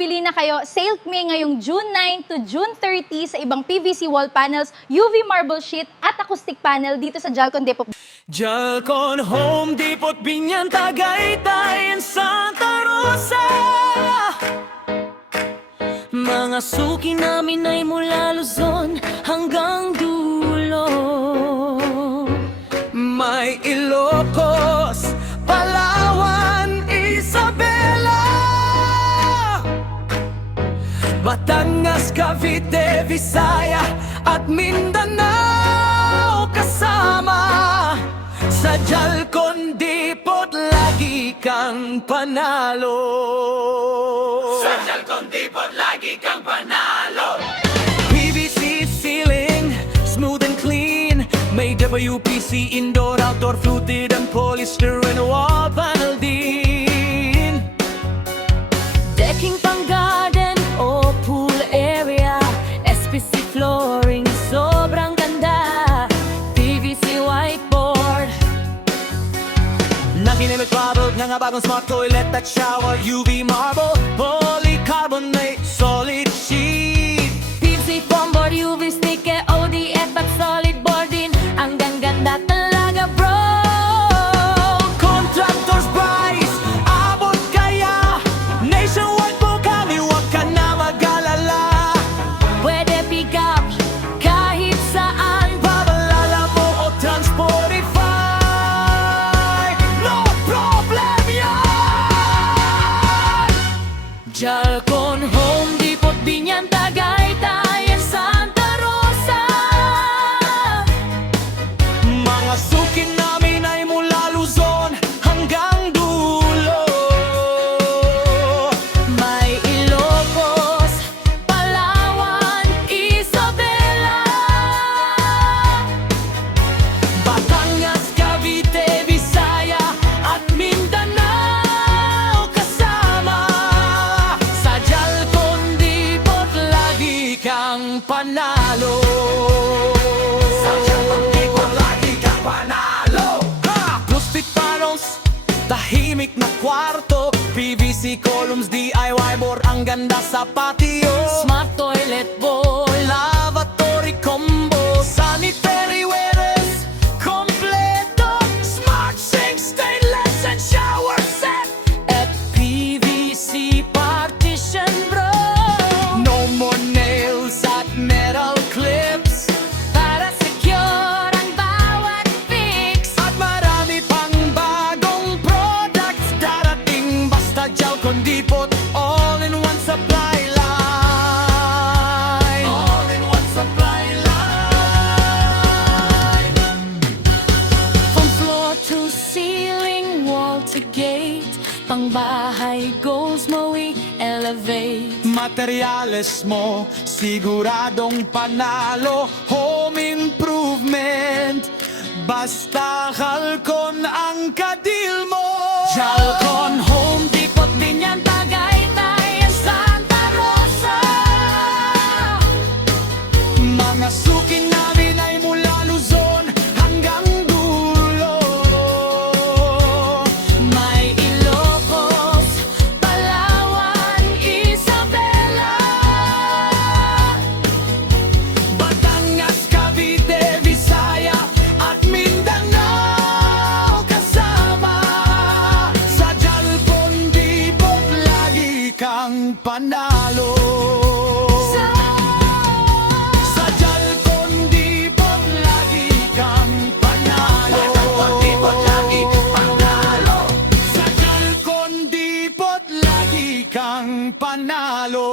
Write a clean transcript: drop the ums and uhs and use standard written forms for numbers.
magbili na kayo. Sale May ngayong June 9 to June 30 sa ibang PVC wall panels, UV marble sheet at acoustic panel dito sa Jalcon Depot. Jalcon Home Depot, Binyan, Tagaytay, and Santa Rosa. Mga suki namin ay mula Luzon hanggang dulo. May Ilocos, Palawan, Isabela, Batangas, Cavite, Visaya at Mindanao kasama. Sa Jalcon Depot, lagi kang panalo. Sa Jalcon Depot, lagi kang panalo. PVC ceiling, smooth and clean. May WPC, indoor, outdoor, fluted and polyester and wall panel din. Decking pang garden o pool area, SPC flooring, sobrang ganda. PVC whiteboard, nakinimik bubble, nga bagong smart toilet at shower. UV marble, polycarbonate, solid sheet. PVC foam board, UV sticker, ODF at solid board din. Ang ganda talaga, bro. Contractors price, abot kaya. Nationwide po kami, wag ka na mag-alala. Pwede pick up kahit saan, babalala mo o transportify, no problem yan. Jalcon Home Depot, Binyan, Tagaytay, and Santa Rosa. Mga suki namin ay mula Luzon hanggang dulo. May Ilocos, Palawan, Isabela, Batangas, Cavite, Visaya at Mindanao kasama. Sa Jalcon Depot, lagi kang panalo. Sa Jalcon Depot, lagi kang panalo. Acoustic panels, tahimik na kwarto. PVC columns, DIY board, ang ganda sa patio. Smart toilet bowl, lavatory combo, sanitary wares, kompleto. Smart sink, stainless and shower set at PVC partition, bro. No more nails at metal clips, para secure ang bawat fix. At marami pang bagong products darating. Basta Jalcon Depot, all in one supply line. All in one supply line. From floor to ceiling, wall to gate, pangbahay goals mo i-elevate. Materyales mo, siguradong panalo. Home improvement, basta Jalcon ang kadil mo. Jalcon Home Depot, Binyan, Tagaytay, and Santa Rosa. Mga suki namin ay mula Luzon hanggang dulo. May Ilocos, Palawan, Isabela, Batangas, Cavite, Visaya at Mindanao kasama. Sa Jalcon Depot, lagi kang panalo. Sa Jalcon Depot, lagi kang panalo. Jalcon Depot, lagi panalo. Sa Jalcon Depot, lagi kang panalo.